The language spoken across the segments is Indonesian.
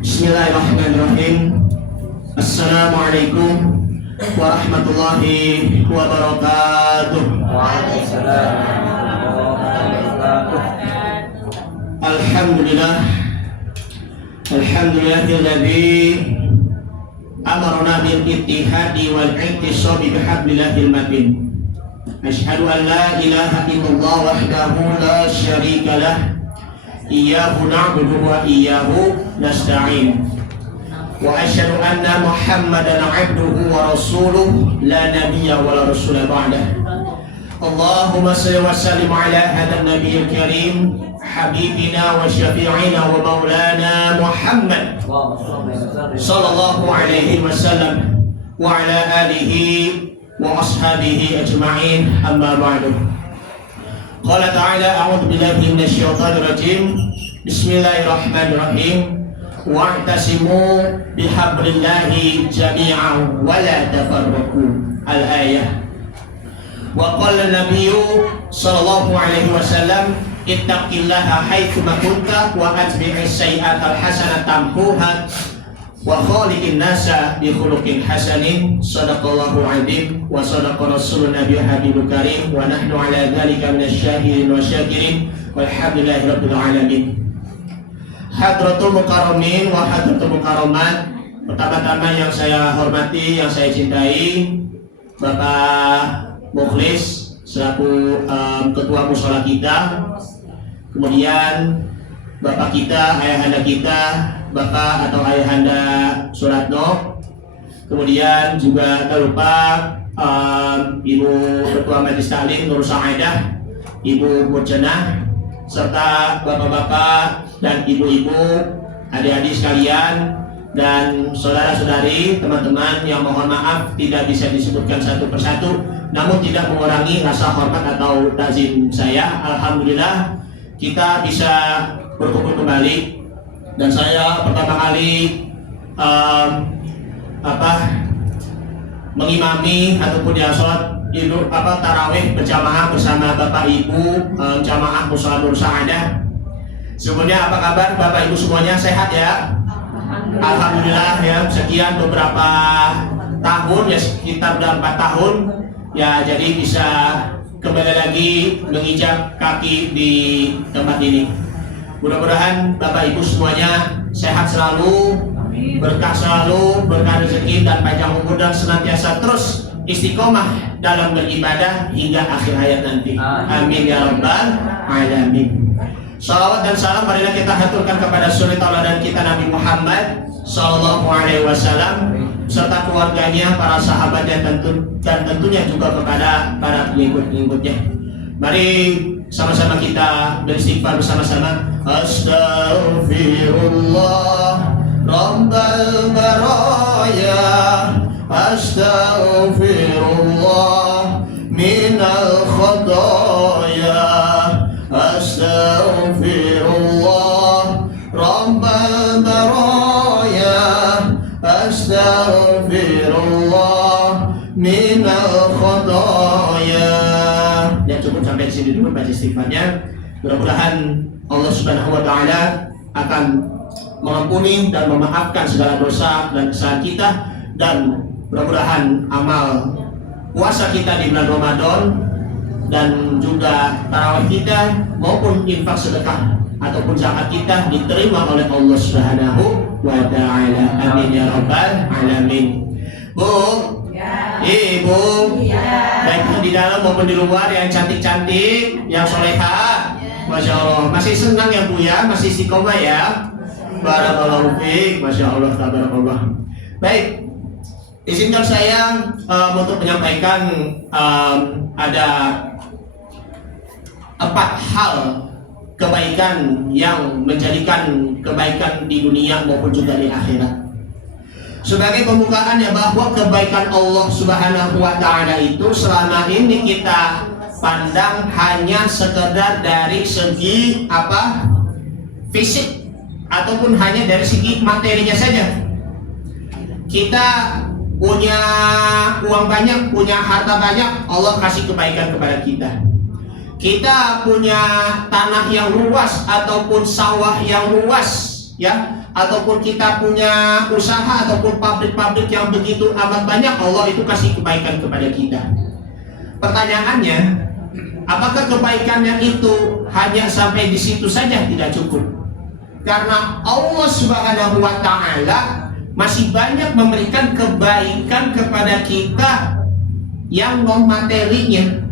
Bismillahirrahmanirrahim. Assalamualaikum warahmatullahi wabarakatuh. Waalaikumsalam warahmatullahi wabarakatuh. Alhamdulillah. Alhamdulillahilladzi amarna bil ittihadi wal i'tisabi bihablillahil matin. Asyhadu an la ilaha illallah wahdahu la syarika lah. Iyyahu na'budu wa iyyahu nasta'in. Wa asyhadu anna Muhammadan 'abduhu wa rasuluhu la nabiyya wa la rasula ba'dah. Allahumma shalli wa sallim ala hadan nabiyil karim habibina wa syafi'ina wa maulana Muhammad sallallahu alaihi wasallam wa ala alihi wa ashabihi ajma'in, amma ba'du. Qala ta'ala a'udzu billahi minasy syaithanir rajim. Bismillahirrahmanirrahim. Wa'tasimu bihablillahi jami'an wa la tafarraqu. Al-ayah. Wa qala an-nabiyyu sallallahu alaihi wasallam ittaqillaha haitsu ma kunta wa atbi'is sayyi'atal hasanata tamhuha wa khaliqin nasa bi khuluqin hasanin. Shadaqallahu 'azim wa shadaqa rasulun nabiyyu habibul karim wa nahnu 'ala dzalika minasyahidin wa syakirin walhamdulillahi rabbil alamin. Hadratul mukarramin wa hadratul mukarramat. Pertama-tama yang saya hormati, yang saya cintai, Bapak Mukhlis selaku ketua mushola kita, kemudian Bapak kita, ayahanda kita, Bapak atau Ayahanda Suratno, kemudian juga tak lupa Ibu Ketua Majelis Taklim Nur Sa'adah, Ibu Murjanah, serta bapak-bapak dan ibu-ibu, adik-adik sekalian, dan saudara-saudari, teman-teman yang mohon maaf tidak bisa disebutkan satu persatu, namun tidak mengurangi rasa hormat atau takzim saya. Alhamdulillah kita bisa berkumpul kembali. Dan saya pertama kali mengimami ataupun ya sholat tarawih berjamaah bersama Bapak Ibu jamaah mushola Nur Sa'adah. Sebelumnya apa kabar Bapak Ibu semuanya, sehat ya? Alhamdulillah ya, sekian beberapa tahun ya, sekitar 4 tahun ya, jadi bisa kembali lagi menginjak kaki di tempat ini. Mudah-mudahan Bapak Ibu semuanya sehat selalu, berkah selalu, berkah rezeki dan panjang umur, dan senantiasa terus istiqomah dalam beribadah hingga akhir hayat nanti. Amin ya rabbal alamin. Salawat dan salam marilah kita haturkan kepada suri tauladan kita Nabi Muhammad sallallahu alaihi wasallam serta keluarganya, para sahabatnya, dan tentunya juga kepada para pengikut-pengikutnya. Mari sama-sama kita beristighfar bersama-sama. Astaghfirullah Rabbal baraya, astaghfirullah minal khotaya, astaghfirullah Rabbal baraya, astaghfirullah minal khotaya. Ya, cukup sampai di sini dulu baca istighfarnya. Mudah-mudahan Allah Subhanahu wa taala akan mengampuni dan memaafkan segala dosa dan kesalahan kita, dan mudah-mudahan amal puasa kita di bulan Ramadan dan juga tarawih kita maupun infak sedekah ataupun zakat kita diterima oleh Allah Subhanahu wa taala. Amin ya rabbal alamin. Bu, Ibu, baik di dalam maupun di luar, yang cantik-cantik, yang soleha, masya Allah, masih senang ya Bu ya, masih istiqomah ya. Barakallahu fiik, masya Allah, tabarakallah. Baik, izinkan saya untuk menyampaikan ada 4 hal kebaikan yang menjadikan kebaikan di dunia maupun juga di akhirat. Sebagai pembukaan ya, bahwa kebaikan Allah Subhanahu wa taala itu selama ini kita pandang hanya sekedar dari segi fisik ataupun hanya dari segi materinya saja. Kita punya uang banyak, punya harta banyak, Allah kasih kebaikan kepada kita. Kita punya tanah yang luas ataupun sawah yang luas, ya, ataupun kita punya usaha ataupun pabrik-pabrik yang begitu amat banyak, Allah itu kasih kebaikan kepada kita. Pertanyaannya, apakah kebaikannya itu hanya sampai di situ saja? Tidak cukup. Karena Allah Subhanahu wa Ta'ala masih banyak memberikan kebaikan kepada kita yang non materinya,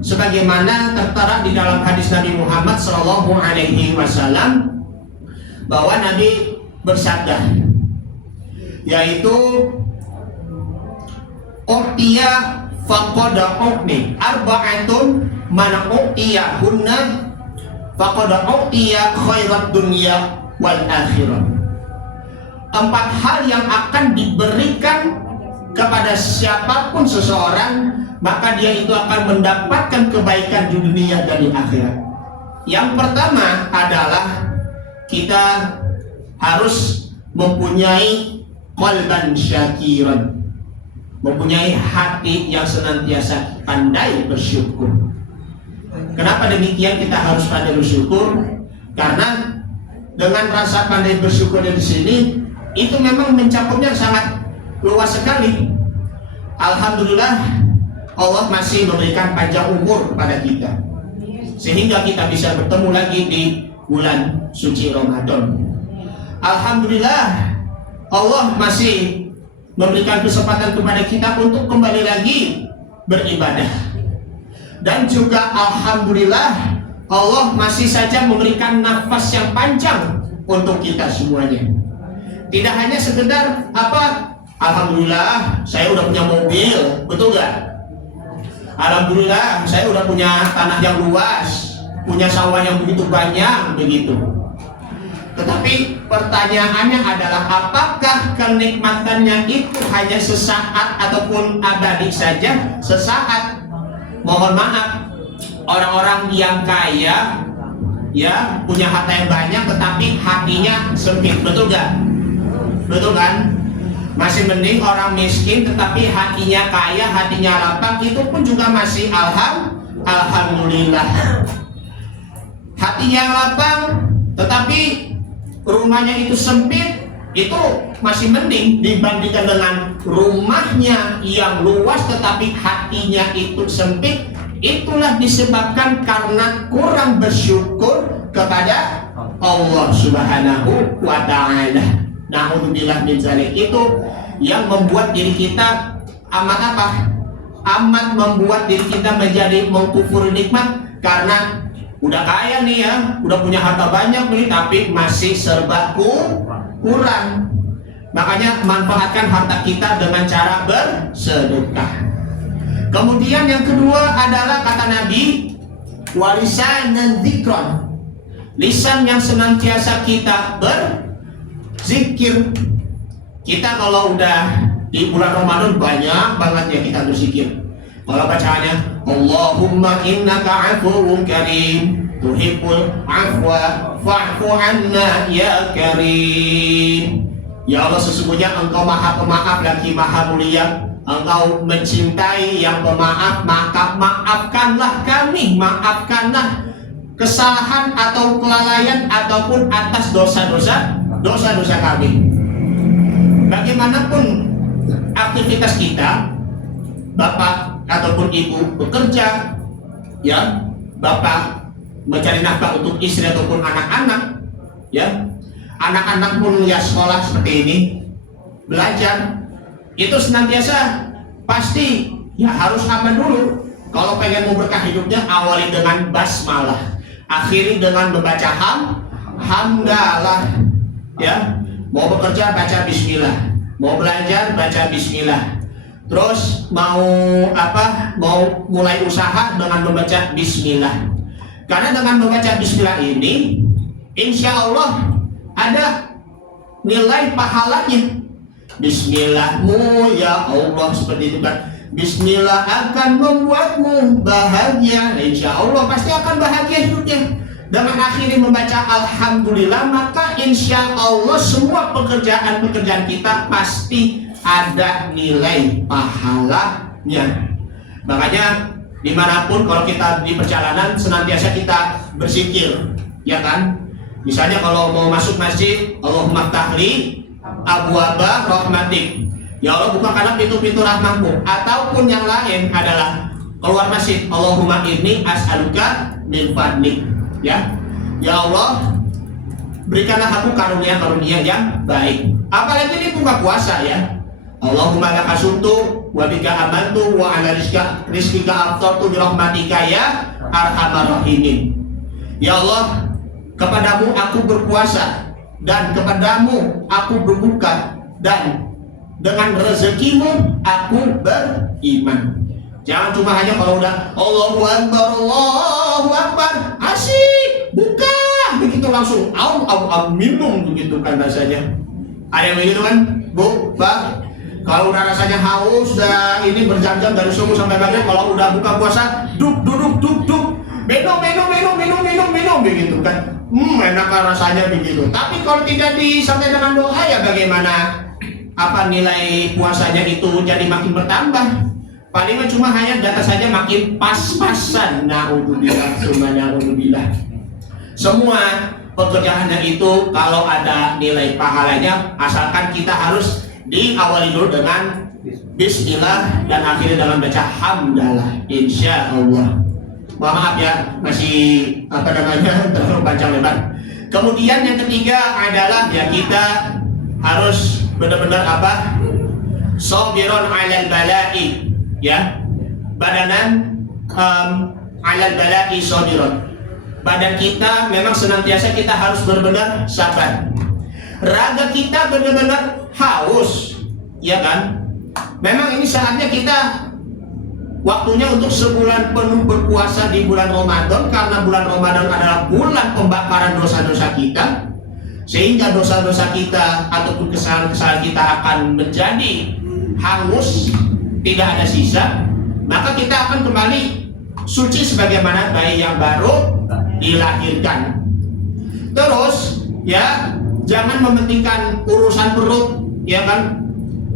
sebagaimana tertera di dalam hadis Nabi Muhammad SAW, bahwa Nabi bersabda, yaitu u'tiya faqad u'ni arba'atun man u'tiyahunna faqad u'tiya khairat dunya wal akhirah. 4 hal yang akan diberikan kepada siapapun seseorang, maka dia itu akan mendapatkan kebaikan di dunia dan di akhirat. Yang pertama adalah kita harus mempunyai qalban syakiran, mempunyai hati yang senantiasa pandai bersyukur. Kenapa demikian kita harus pandai bersyukur? Karena dengan rasa pandai bersyukur di sini itu memang mencapupnya sangat luas sekali. Alhamdulillah, Allah masih memberikan panjang umur kepada kita, sehingga kita bisa bertemu lagi di bulan suci Ramadan. Alhamdulillah, Allah masih memberikan kesempatan kepada kita untuk kembali lagi beribadah. Dan juga alhamdulillah, Allah masih saja memberikan nafas yang panjang untuk kita semuanya. Tidak hanya sekedar alhamdulillah saya udah punya mobil, betul gak? Alhamdulillah saya udah punya tanah yang luas, punya sawah yang begitu banyak, begitu. Tetapi pertanyaannya adalah, apakah kenikmatannya itu hanya sesaat ataupun abadi saja? Sesaat. Mohon maaf, orang-orang yang kaya ya punya harta yang banyak tetapi hatinya sempit, betul gak? Betul kan? Masih mending orang miskin tetapi hatinya kaya, hatinya lapang, itu pun juga masih alhamdulillah. Hatinya lapang tetapi rumahnya itu sempit, itu masih mending dibandingkan dengan rumahnya yang luas tetapi hatinya itu sempit. Itulah disebabkan karena kurang bersyukur kepada Allah Subhanahu wa Ta'ala. Na'udzubillah min dzalik. Itu yang membuat diri kita amat membuat diri kita menjadi mengkufuri nikmat. Karena udah kaya nih ya, udah punya harta banyak nih, tapi masih serba kurang. Makanya manfaatkan harta kita dengan cara bersedekah. Kemudian yang kedua adalah kata Nabi, walisanan dzikron, lisan yang senantiasa kita berzikir. Kita kalau udah di bulan Ramadan banyak banget ya kita berzikir. Kalau bacaannya Allahumma innaka afuwun karim tuhibbul afwa fa'fu anna ya karim. Ya Allah, sesungguhnya Engkau Maha Pemaaf lagi Maha Mulia. Engkau mencintai yang pemaaf, maka maafkanlah kami, maafkanlah kesalahan atau kelalaian ataupun atas dosa-dosa kami. Bagaimanapun aktivitas kita, bapak ataupun ibu bekerja, ya, bapak mencari nafkah untuk istri ataupun anak-anak, ya, anak-anak pun ya sekolah seperti ini, belajar. Itu senantiasa pasti ya harus aman dulu. Kalau pengen mau berkah hidupnya, awali dengan basmalah, akhiri dengan membaca hamdalah. Ya, mau bekerja baca bismillah, mau belajar baca bismillah. Terus mau mulai usaha dengan membaca bismillah. Karena dengan membaca bismillah ini, insya Allah ada nilai pahalanya. Bismillahmu ya Allah, seperti itu kan. Bismillah akan membuatmu bahagia. Insya Allah pasti akan bahagia hidupnya. Dengan akhirnya membaca alhamdulillah, maka insya Allah semua pekerjaan kita pasti ada nilai pahalanya. Makanya dimanapun kalau kita di perjalanan senantiasa kita berzikir, ya kan? Misalnya kalau mau masuk masjid, Allahumma ftahli abwaaba rahmatik. Ya Allah, bukakanlah pintu-pintu rahmatmu. Ataupun yang lain adalah keluar masjid, Allahumma inni as'aluka min fadlik. Ya Allah, berikanlah aku karunia-karunia yang baik. Apalagi ini buka puasa ya. Allahumma laka sumtu wa bika amantu wa ala rizqika aftartu bi rahmatika ya arhamar rahimin. Ya Allah, kepadamu aku berpuasa dan kepadamu aku berbuka dan dengan rezekimu aku beriman. Jangan cuma hanya kalau udah Allahu Akbar, asik, buka, begitu langsung minum begitu kan rasanya. Ada yang begitu kan, Bu, Pak? Kalau udah rasanya haus, udah ini berjam-jam dari subuh sampai maghrib, kalau udah buka puasa, duduk, minum, begitu kan. Enak rasanya begitu. Tapi kalau tidak disertai dengan doa ya bagaimana? Apa nilai puasanya itu jadi makin bertambah? Paling cuma hanya data saja makin pas-pasan. Na'udzubillah. Semua pekerjaannya itu kalau ada nilai pahalanya, asalkan kita harus diawali dulu dengan bismillah dan akhirnya dengan baca hamdalah, insya Allah. Maaf ya, masih terlalu panjang lebar. Kemudian yang ketiga adalah ya kita harus benar-benar sabiron alal bala'i, ya, badanan alal bala'i sabiron. Badan kita memang senantiasa kita harus benar-benar sabar. Raga kita benar-benar haus, ya kan? Memang ini saatnya kita waktunya untuk sebulan penuh berpuasa di bulan Ramadan, karena bulan Ramadan adalah bulan pembakaran dosa-dosa kita, sehingga dosa-dosa kita ataupun kesalahan-kesalahan kita akan menjadi hangus, tidak ada sisa. Maka kita akan kembali suci sebagaimana bayi yang baru dilahirkan. Terus ya, jangan mementingkan urusan perut, ya kan?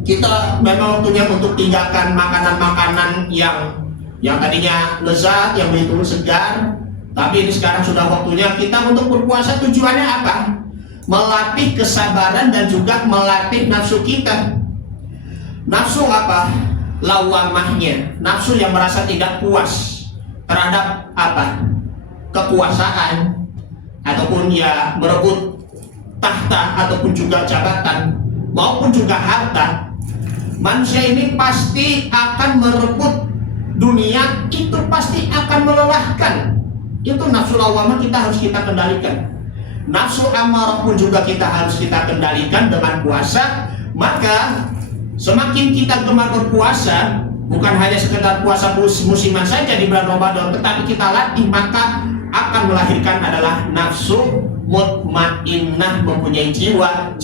Kita memang waktunya untuk tinggalkan makanan-makanan yang tadinya lezat, yang begitu segar. Tapi ini sekarang sudah waktunya kita untuk berpuasa. Tujuannya apa? Melatih kesabaran dan juga melatih nafsu kita. Nafsu apa? Lawamahnya. Nafsu yang merasa tidak puas terhadap apa? Kekuasaan ataupun ya merebut tahta ataupun juga jabatan maupun juga harta. Manusia ini pasti akan merebut dunia, itu pasti akan melelahkan. Itu nafsu lawamah kita harus kita kendalikan. Nafsu amarah pun juga kita harus kita kendalikan dengan puasa. Maka semakin kita gemar berpuasa, bukan hanya sekedar puasa musiman saja di bulan Ramadan, tetapi kita latih, maka akan melahirkan adalah nafsu mutmainnah, mempunyai jiwa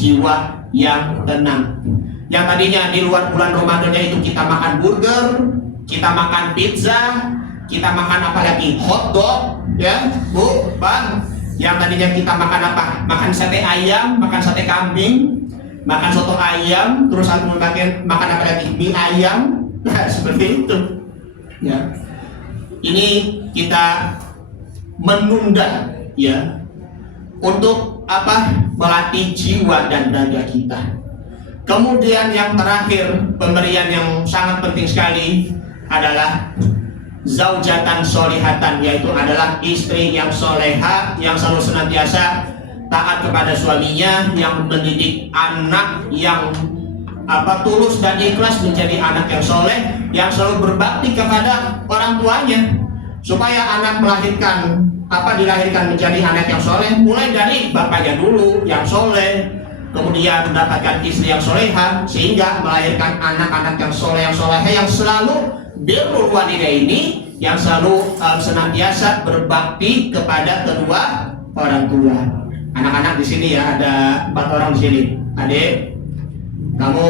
yang tenang. Yang tadinya di luar bulan Ramadannya itu kita makan burger, kita makan pizza, kita makan apa lagi, hotdog, ya Bu, Bang. Yang tadinya kita makan apa? Makan sate ayam, makan sate kambing, makan soto ayam, terus makan apa lagi, mie ayam, nah, seperti itu. Ya, ini kita menunda ya untuk apa? Melatih jiwa dan raga kita. Kemudian yang terakhir, pemberian yang sangat penting sekali adalah zaujatan solihatan, yaitu adalah istri yang soleha, yang selalu senantiasa taat kepada suaminya, yang mendidik anak yang tulus dan ikhlas menjadi anak yang soleh, yang selalu berbakti kepada orang tuanya, supaya anak dilahirkan menjadi anak yang soleh, mulai dari bapaknya dulu yang soleh, kemudian mendapatkan istri yang soleha, sehingga melahirkan anak-anak yang soleh, yang soleha, yang selalu birrul walidaini, yang selalu senantiasa berbakti kepada kedua orang tua. Anak-anak di sini ya, ada 4 orang di sini. Adik, kamu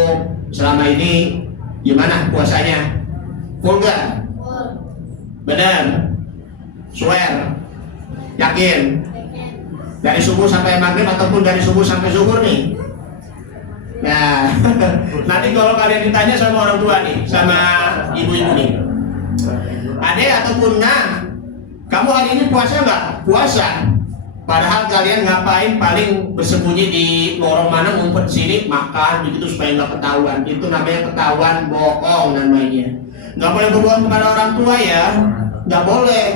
selama ini gimana puasanya? Full gak? Benar? Swear? Yakin? Dari subuh sampai maghrib ataupun dari subuh sampai zuhur nih? Nah, nanti kalau kalian ditanya sama orang tua nih, sama ibu-ibu nih, Adek ataupun kamu hari ini puasa nggak? Puasa. Padahal kalian ngapain paling bersembunyi di lorong mana ngumpet sini makan begitu supaya nggak ketahuan. Itu namanya ketahuan bohong namanya. Nggak boleh berbohong kepada orang tua ya, nggak boleh.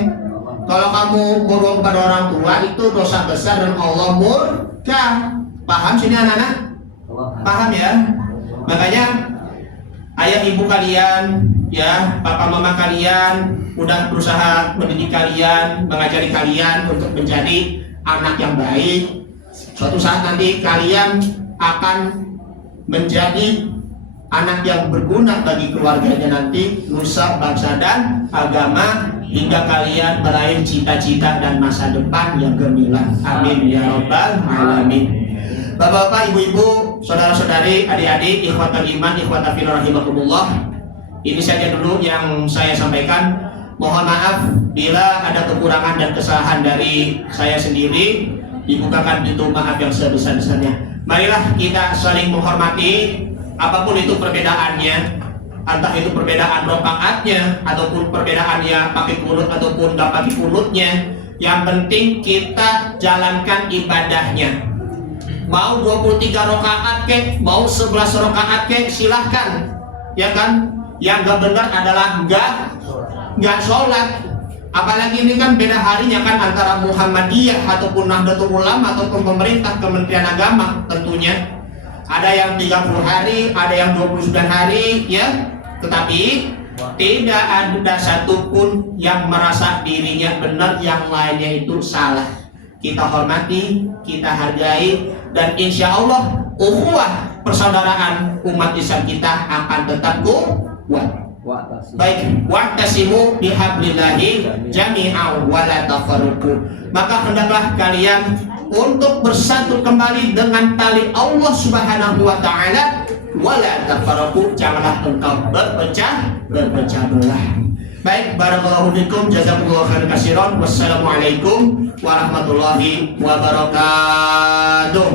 Kalau kamu berbohong kepada orang tua itu dosa besar dan Allah murka. Paham sini anak-anak? Paham ya? Makanya ayah ibu kalian, ya, papa mama kalian udah berusaha mendidik kalian, mengajari kalian untuk menjadi anak yang baik. Suatu saat nanti kalian akan menjadi anak yang berguna bagi keluarganya nanti, nusa, bangsa dan agama, hingga kalian meraih cita-cita dan masa depan yang gemilang. Amin ya rabbal alamin. Bapak-bapak, ibu-ibu, saudara-saudari, adik-adik, ikhwatul iman, ikhwatul fillah rahimakumullah. Ini saja dulu yang saya sampaikan. Mohon maaf bila ada kekurangan dan kesalahan dari saya sendiri. Dibukakan pintu maaf yang sebesar-besarnya. Marilah kita saling menghormati apapun itu perbedaannya. Entah itu perbedaan rokaatnya ataupun perbedaannya pakai kunut ataupun gak pakai kunutnya. Yang penting kita jalankan ibadahnya. Mau 23 rakaat kek, mau 11 rakaat kek, silahkan. Ya kan? Yang gak benar adalah nggak sholat. Apalagi ini kan beda harinya kan antara Muhammadiyah ataupun Nahdlatul Ulama ataupun pemerintah Kementerian Agama tentunya. Ada yang 30 hari, ada yang 29 hari ya. Tetapi tidak ada satupun yang merasa dirinya benar, yang lainnya itu salah. Kita hormati, kita hargai, dan insya Allah ukhuwah persaudaraan umat Islam kita akan tetap kuat. Baik, wa'tasimu bihablillahi jami'an wa la tafarraqu. Maka hendaklah kalian untuk bersatu kembali dengan tali Allah Subhanahu wa taala, wa la tafarraqu, janganlah engkau berpecah belah. Baik, barakallahu fikum, jazakumullahu khairan katsiran. Wassalamualaikum warahmatullahi wabarakatuh.